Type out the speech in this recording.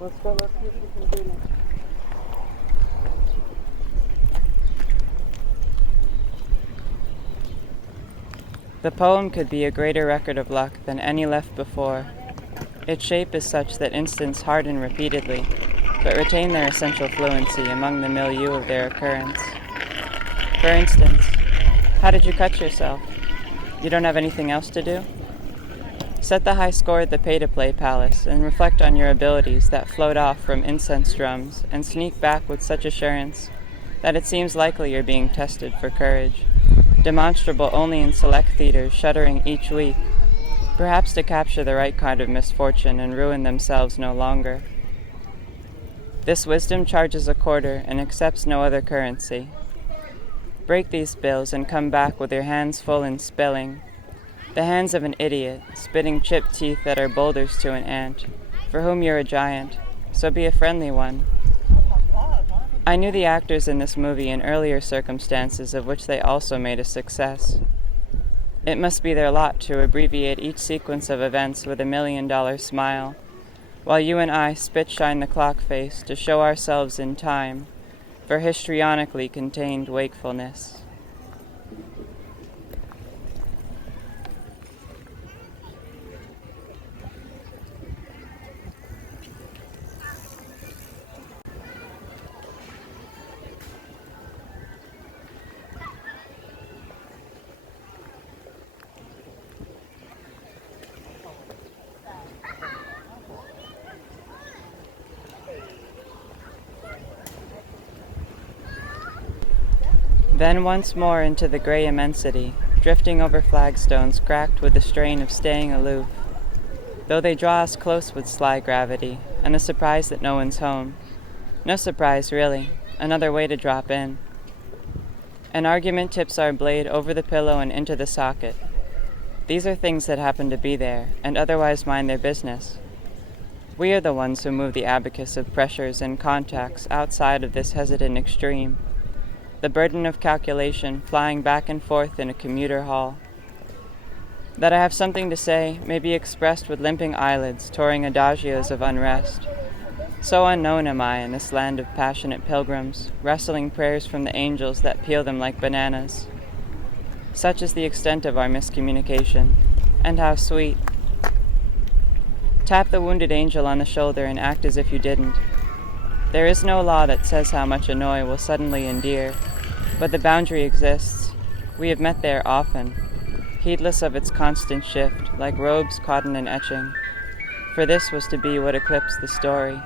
Let's go, let's see if we can do it. The poem could be a greater record of luck than any left before. Its shape is such that instants harden repeatedly, but retain their essential fluency among the milieu of their occurrence. For instance, how did you cut yourself? You don't have anything else to do? Set the high score at the pay-to-play palace and reflect on your abilities that float off from incense drums and sneak back with such assurance that it seems likely you're being tested for courage, demonstrable only in select theaters shuddering each week, perhaps to capture the right kind of misfortune and ruin themselves no longer. This wisdom charges a quarter and accepts no other currency. Break these bills and come back with your hands full in spilling, the hands of an idiot, spitting chipped teeth that are boulders to an ant, for whom you're a giant, so be a friendly one. I knew the actors in this movie in earlier circumstances of which they also made a success. It must be their lot to abbreviate each sequence of events with $1 million smile, while you and I spit-shine the clock face to show ourselves in time, for histrionically contained wakefulness. Then once more into the gray immensity, drifting over flagstones cracked with the strain of staying aloof, though they draw us close with sly gravity, and the surprise that no one's home. No surprise, really, another way to drop in. An argument tips our blade over the pillow and into the socket. These are things that happen to be there, and otherwise mind their business. We are the ones who move the abacus of pressures and contacts outside of this hesitant extreme, the burden of calculation flying back and forth in a commuter hall. That I have something to say may be expressed with limping eyelids touring adagios of unrest. So unknown am I in this land of passionate pilgrims, wrestling prayers from the angels that peel them like bananas. Such is the extent of our miscommunication, and how sweet. Tap the wounded angel on the shoulder and act as if you didn't. There is no law that says how much annoy will suddenly endear, but the boundary exists. We have met there often, heedless of its constant shift, like robes caught in an etching. For this was to be what eclipsed the story.